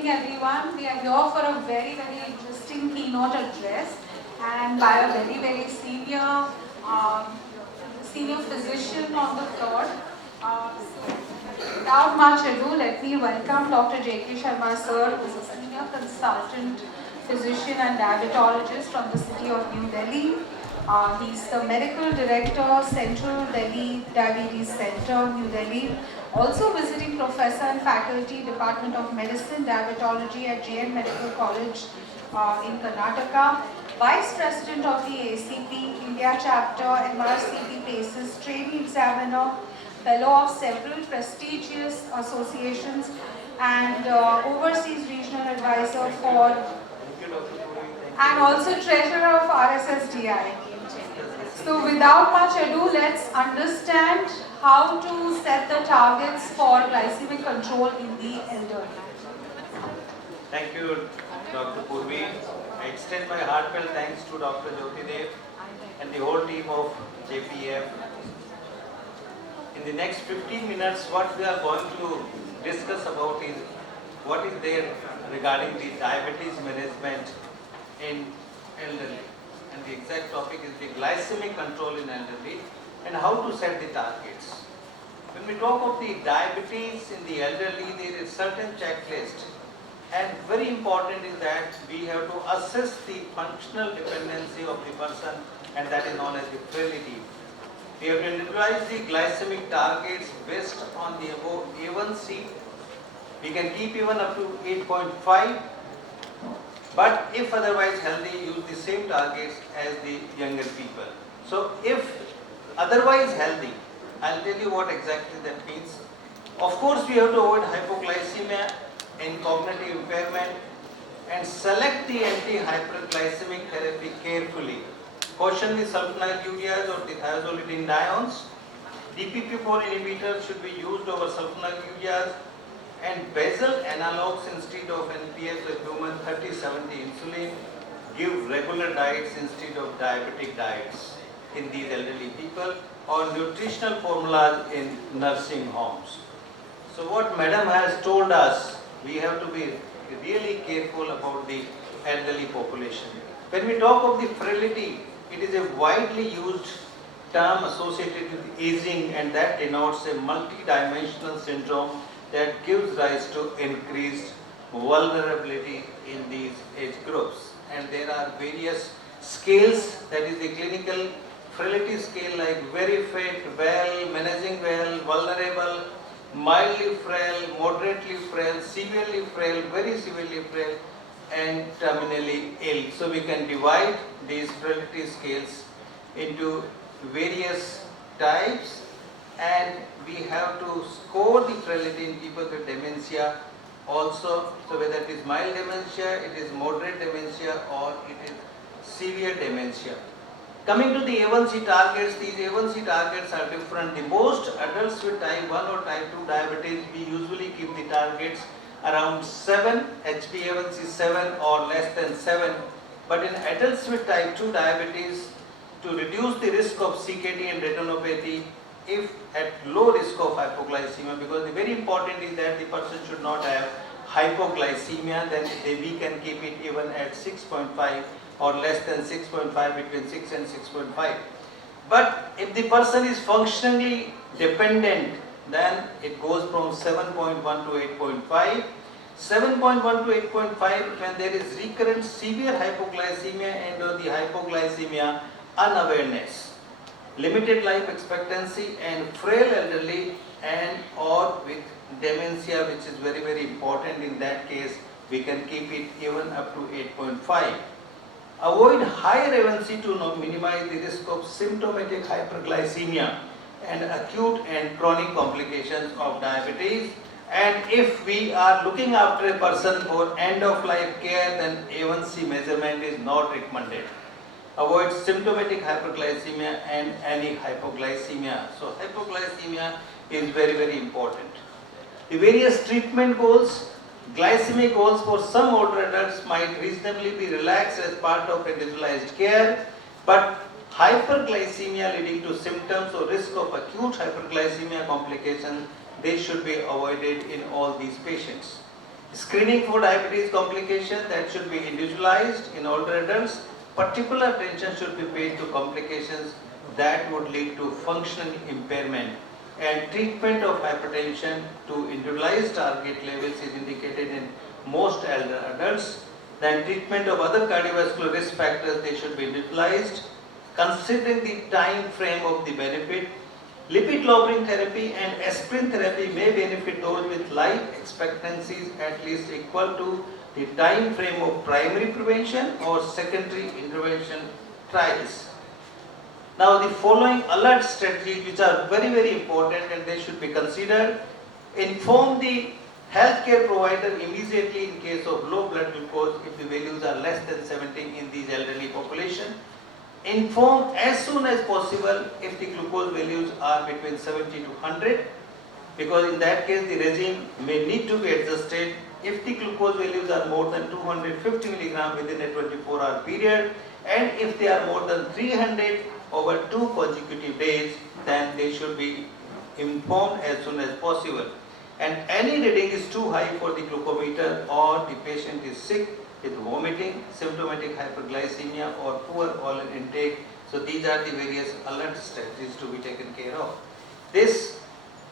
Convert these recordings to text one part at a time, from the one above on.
evening everyone. We are here for a very interesting keynote address and by a very senior senior physician on the floor. So without much ado, let me welcome Dr. J.K. Sharma sir, who is a senior consultant physician and diabetologist from the city of New Delhi. He's the medical director, Central Delhi Diabetes Center, New Delhi. Also visiting professor and faculty, Department of Medicine, Diabetology at JN Medical College in Karnataka. Vice President of the ACP, India Chapter, MRCP PACES, Trainee Examiner, Fellow of several prestigious associations, and Overseas Regional Advisor for, and also Treasurer of RSSDI. So without much ado, let's understand how to set the targets for glycemic control in the elderly. Thank you, Dr. Purvi. I extend my heartfelt thanks to Dr. J and the whole team of JPEF. In the next 15 minutes, what we are going to discuss about is what is there regarding the diabetes management in elderly. And the exact topic is the glycemic control in elderly and how to set the targets. When we talk of the diabetes in the elderly, there is certain checklist, and very important is that we have to assess the functional dependency of the person, and that is known as the frailty. We have to individualize the glycemic targets based on the above A1C. We can keep even up to 8.5. But if otherwise healthy, use the same targets as the younger people. So if otherwise healthy, I'll tell you what exactly that means. Of course, we have to avoid hypoglycemia and cognitive impairment and select the anti-hyperglycemic therapy carefully. Caution the sulfonylureas or the thiazolidinediones. DPP-4 inhibitors should be used over sulfonylureas, and basal analogs instead of NPS with human 30-70 insulin. Give regular diets instead of diabetic diets in these elderly people, or nutritional formulas in nursing homes. So what Madam has told us, we have to be really careful about the elderly population. When we talk of the frailty, it is a widely used term associated with aging, and that denotes a multi-dimensional syndrome that gives rise to increased vulnerability in these age groups. And there are various scales, that is the clinical frailty scale, like very fit, well, managing well, vulnerable, mildly frail, moderately frail, severely frail, very severely frail, and terminally ill. So we can divide these frailty scales into various types, and we have to score the frailty in people with dementia also. So whether it is mild dementia, it is moderate dementia, or it is severe dementia. Coming to the A1C targets, these A1C targets are different. The most adults with type 1 or type 2 diabetes, we usually keep the targets around 7, HbA1c 7 or less than 7. But in adults with type 2 diabetes, to reduce the risk of CKD and retinopathy, if at low risk of hypoglycemia, because the very important is that the person should not have hypoglycemia, then we can keep it even at 6.5 or less than 6.5, between 6 and 6.5. But if the person is functionally dependent, then it goes from 7.1 to 8.5. 7.1 to 8.5 when there is recurrent severe hypoglycemia and or the hypoglycemia unawareness, limited life expectancy, and frail elderly and or with dementia, which is very important. In that case, we can keep it even up to 8.5. Avoid higher A1C to minimize the risk of symptomatic hyperglycemia and acute and chronic complications of diabetes. And if we are looking after a person for end of life care, then A1C measurement is not recommended. Avoid symptomatic hyperglycemia and any hypoglycemia. So hypoglycemia is very important. The various treatment goals. Glycemic goals for some older adults might reasonably be relaxed as part of individualized care, but hyperglycemia leading to symptoms or risk of acute hyperglycemia complications, they should be avoided in all these patients. Screening for diabetes complications that should be individualized in older adults. Particular attention should be paid to complications that would lead to functional impairment, and treatment of hypertension to individualized target levels is indicated in most elder adults. Then treatment of other cardiovascular risk factors, they should be individualized considering the time frame of the benefit. Lipid lowering therapy and aspirin therapy may benefit those with life expectancies at least equal to the time frame of primary prevention or secondary intervention trials. Now the following alert strategies, which are very important and they should be considered. Inform the healthcare provider immediately in case of low blood glucose if the values are less than 70 in these elderly population. Inform as soon as possible if the glucose values are between 70 to 100, because in that case the regime may need to be adjusted. If the glucose values are more than 250 mg within a 24-hour period, and if they are more than 300 over 2 consecutive days, then they should be informed as soon as possible. And any reading is too high for the glucometer, or the patient is sick with vomiting, symptomatic hyperglycemia, or poor oil intake. So these are the various alert strategies to be taken care of. This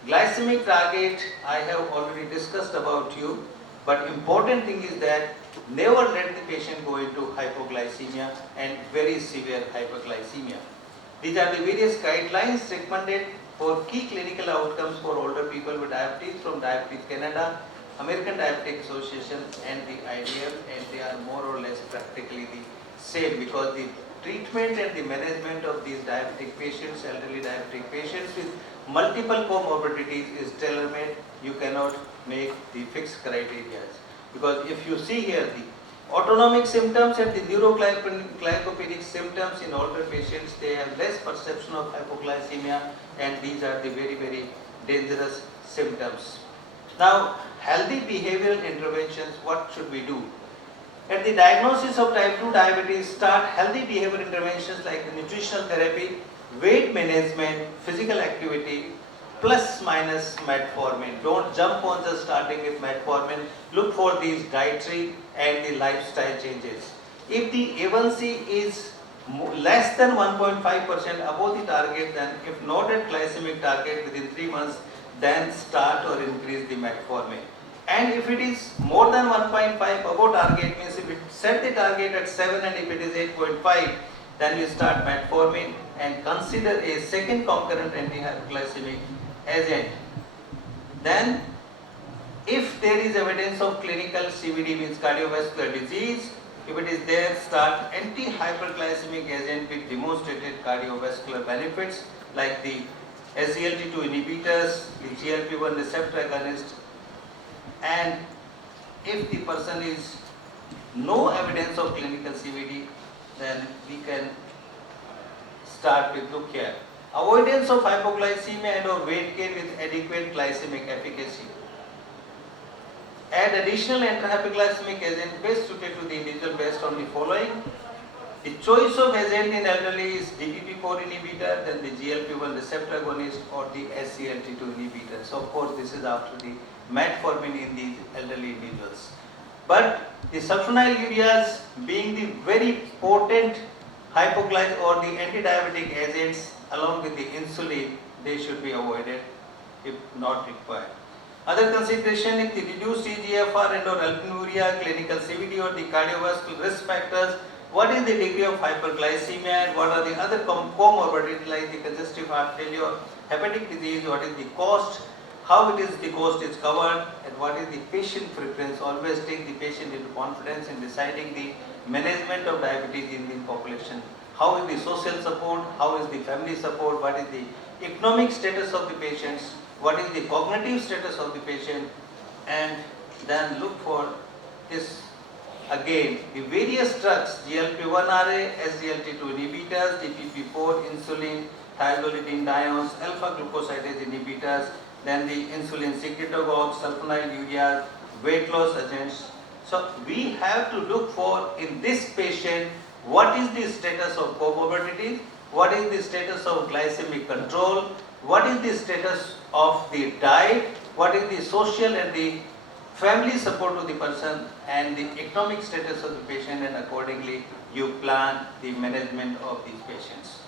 glycemic target I have already discussed about you, but important thing is that never let the patient go into hypoglycemia and very severe hyperglycemia. These are the various guidelines recommended for key clinical outcomes for older people with diabetes from Diabetes Canada, American Diabetic Association and the IDF, and they are more or less practically the same, because the treatment and the management of these diabetic patients, elderly diabetic patients with multiple comorbidities is tailor-made. You cannot make the fixed criteria, because if you see here the autonomic symptoms and the neuroglycopenic symptoms in older patients, they have less perception of hypoglycemia, and these are the very dangerous symptoms. Now, healthy behavioral interventions, what should we do? At the diagnosis of type 2 diabetes, start healthy behavior interventions like the nutritional therapy, weight management, physical activity, plus minus metformin. Don't jump on just starting with metformin. Look for these dietary and the lifestyle changes. If the A1C is less than 1.5% above the target, then if not at glycemic target within 3 months, then start or increase the metformin. And if it is more than 1.5 above target, means if it set the target at 7 and if it is 8.5, then you start metformin and consider a second concurrent anti-hyperglycemic agent. Then if there is evidence of clinical CVD, means cardiovascular disease, if it is there, start anti-hyperglycemic agent with demonstrated cardiovascular benefits like the SGLT2 inhibitors, the GLP-1 receptor agonist. And if the person is no evidence of clinical CVD, then we can start with look here. Avoidance of hypoglycemia and or weight gain with adequate glycemic efficacy. Add additional anti-hyperglycemic agent best suited to the individual based on the following. The choice of agent in elderly is DPP-4 inhibitor, then the GLP-1 receptor agonist, or the SGLT2 inhibitor. So of course this is after the metformin in these elderly individuals. But the sulfonylureas being the very potent hypoglycemic or the anti-diabetic agents along with the insulin, they should be avoided if not required. Other consideration is the reduced eGFR and or albuminuria, clinical CVD or the cardiovascular risk factors. What is the degree of hyperglycemia and what are the other comorbidities like the congestive heart failure, hepatic disease, what is the cost, how it is the cost is covered, and what is the patient preference. Always take the patient into confidence in deciding the management of diabetes in the population. How is the social support, how is the family support, what is the economic status of the patients, what is the cognitive status of the patient, and then look for this. Again, the various drugs, GLP-1RA, SGLT2 inhibitors, DPP-4, insulin, thiazolidinediones, alpha-glucosidase inhibitors, then the insulin secretagogues, sulfonylureas, weight loss agents. So we have to look for in this patient what is the status of comorbidities, what is the status of glycemic control, what is the status of the diet, what is the social and the family support to the person and the economic status of the patient, and accordingly you plan the management of these patients.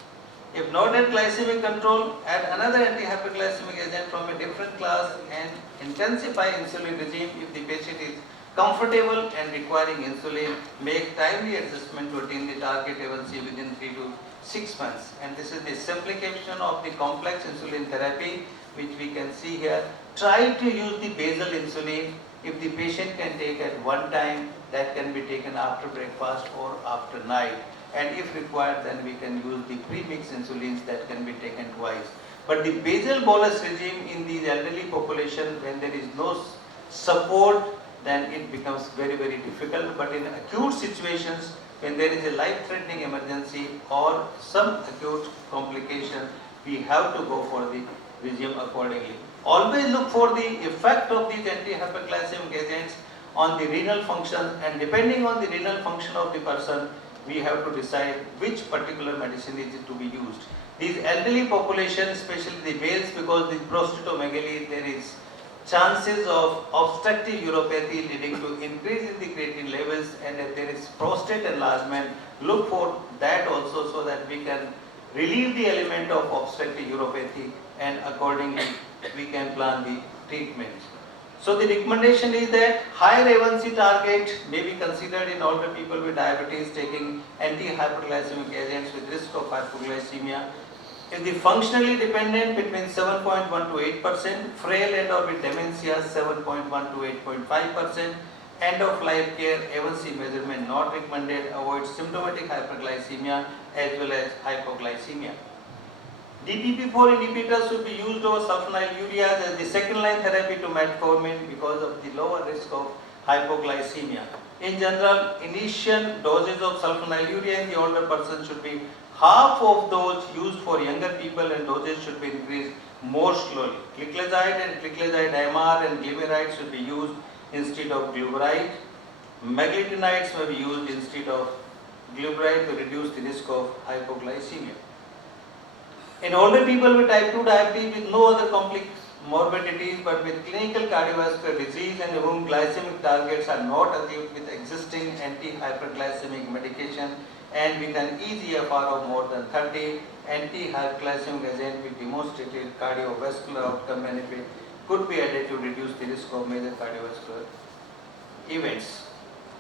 If not at glycemic control, add another anti-hyperglycemic agent from a different class and intensify insulin regime if the patient is comfortable and requiring insulin. Make timely adjustment to attain the target A1C within 3 to 6 months. And this is the simplification of the complex insulin therapy, which we can see here. Try to use the basal insulin. If the patient can take at one time, that can be taken after breakfast or after night. And if required, then we can use the pre-mixed insulins that can be taken twice. But the basal bolus regime in the elderly population, when there is no support, then it becomes very, very difficult. But in acute situations, when there is a life-threatening emergency or some acute complication, we have to go for the regime accordingly. Always look for the effect of these anti-hyperglycemic agents on the renal function, and depending on the renal function of the person, we have to decide which particular medicine is to be used. These elderly population, especially the males, because the prostatomegaly, there is chances of obstructive uropathy leading to increase in the creatinine levels, and if there is prostate enlargement, look for that also, so that we can relieve the element of obstructive uropathy, and accordingly we can plan the treatment. So the recommendation is that higher A1C target may be considered in older people with diabetes taking anti-hyperglycemic agents with risk of hypoglycemia. If the functionally dependent, between 7.1 to 8%, frail and or with dementia 7.1 to 8.5%, end of life care A1C measurement not recommended, avoid symptomatic hyperglycemia as well as hypoglycemia. DPP-4 inhibitors should be used over sulfonylureas as the second line therapy to metformin because of the lower risk of hypoglycemia. In general, initial doses of sulfonylurea in the older person should be half of those used for younger people, and doses should be increased more slowly. Gliclazide and gliclazide MR and glimepiride should be used instead of gluburide. Meglitinides may be used instead of gluburide to reduce the risk of hypoglycemia. In older people with type 2 diabetes with no other complex morbidities but with clinical cardiovascular disease and whom glycemic targets are not achieved with existing anti-hyperglycemic medication and with an eGFR of more than 30, anti-hyperglycemic agent with demonstrated cardiovascular outcome benefit could be added to reduce the risk of major cardiovascular events.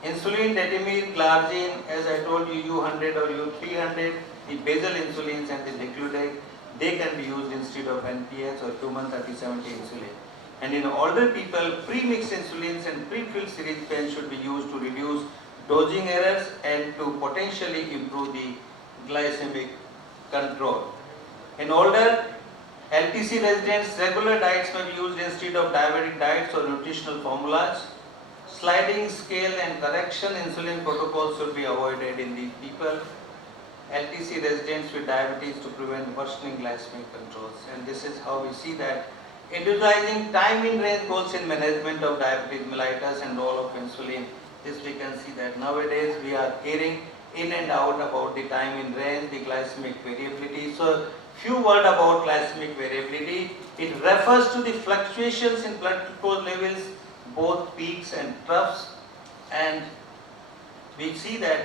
Insulin, detamine, glargine, as I told you, U100 or U300, the basal insulins and the degludec, they can be used instead of NPH or human 3070 insulin. And in older people, pre-mixed insulins and pre-filled syringe pens should be used to reduce dosing errors and to potentially improve the glycemic control. In older LTC residents, regular diets may be used instead of diabetic diets or nutritional formulas. Sliding scale and correction insulin protocols should be avoided in the people, LTC residents with diabetes, to prevent worsening glycemic controls. And this is how we see that individualizing time in range goals in management of diabetes mellitus and role of insulin. This we can see that nowadays we are hearing in and out about the time in range, the glycemic variability. So few words about glycemic variability. It refers to the fluctuations in blood glucose levels, both peaks and troughs, and we see that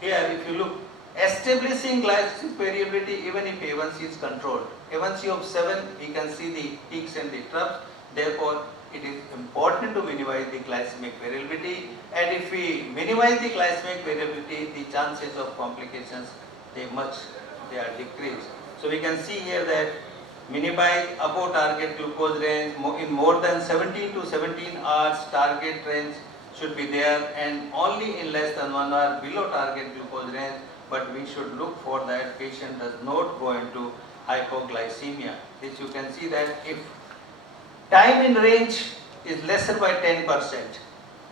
here if you look, establishing glycemic variability even if A1C is controlled. A1C of 7, we can see the peaks and the troughs, therefore it is important to minimize the glycemic variability, and if we minimize the glycemic variability, the chances of complications they are decreased. So we can see here that minimize above target glucose range in more than 17 to 17 hours, target range should be there, and only in less than 1 hour below target glucose range, but we should look for that patient does not go into hypoglycemia. This you can see that if time in range is lesser by 10%,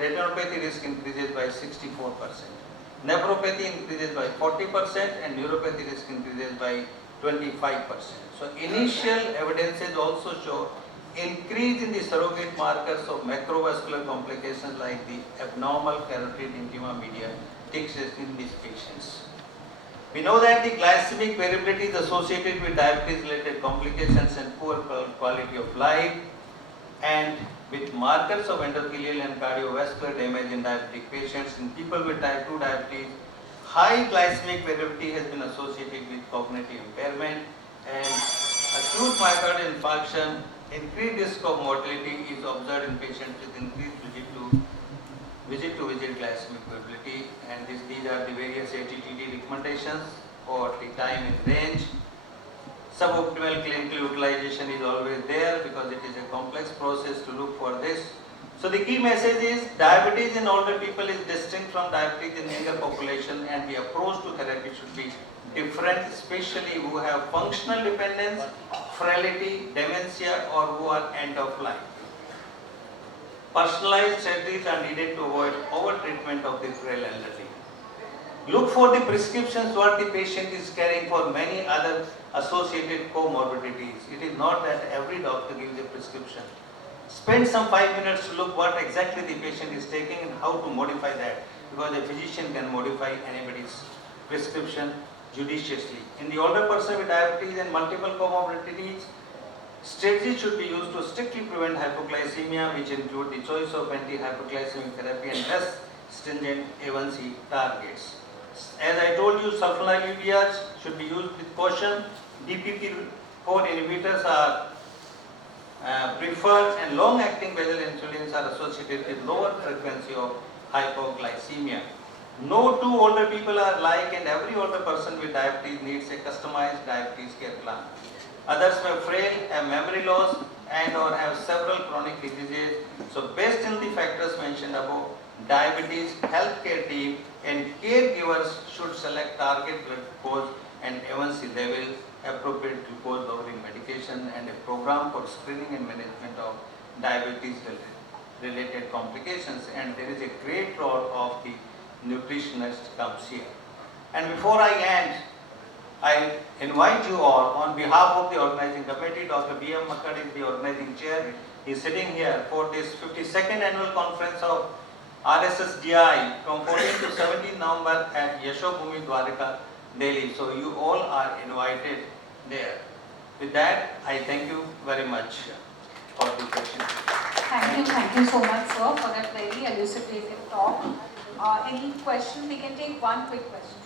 retinopathy risk increases by 64%, nephropathy increases by 40%, and neuropathy risk increases by 25%. So initial evidences also show increase in the surrogate markers of macrovascular complications like the abnormal carotid intima media exists in these patients. We know that the glycemic variability is associated with diabetes related complications and poor quality of life, and with markers of endothelial and cardiovascular damage in diabetic patients. In people with type 2 diabetes, high glycemic variability has been associated with cognitive impairment, and acute myocardial infarction, increased risk of mortality is observed in patients with increased visit-to-visit glycemic variability, and these are the various ATTD recommendations for the time in range. Suboptimal clinical utilization is always there because it is a complex process to look for this. So the key message is diabetes in older people is distinct from diabetes in younger population, and the approach to therapy should be different, especially who have functional dependence, frailty, dementia, or who are end of life. Personalized strategies are needed to avoid over-treatment of the frail elderly. Look for the prescriptions what the patient is carrying for many other associated comorbidities. It is not that every doctor gives a prescription. Spend some 5 minutes to look what exactly the patient is taking and how to modify that, because a physician can modify anybody's prescription judiciously. In the older person with diabetes and multiple comorbidities, strategies should be used to strictly prevent hypoglycemia, which include the choice of anti-hypoglycemic therapy and less stringent A1C targets. As I told you, sulfonylureas should be used with caution. DPP-4 inhibitors are preferred, and long-acting basal insulins are associated with lower frequency of hypoglycemia. No two older people are alike, and every older person with diabetes needs a customized diabetes care plan. Others may frail, have memory loss, and or have several chronic diseases. So based on the factors mentioned above, diabetes healthcare team and caregivers should select target blood glucose and A1C levels, appropriate glucose lowering medication, and a program for screening and management of diabetes related complications. And there is a great role of the nutritionist comes here. And before I end, I invite you all on behalf of the organizing committee. Dr. B.M. Makkad is the organizing chair. He is sitting here for this 52nd annual conference of RSSGI from 14 to 17 November at Yashobhumi Dwarika, Delhi. So you all are invited there. With that, I thank you very much for the question. Thank you so much, sir, for that very elucidative talk. Any questions? We can take one quick question.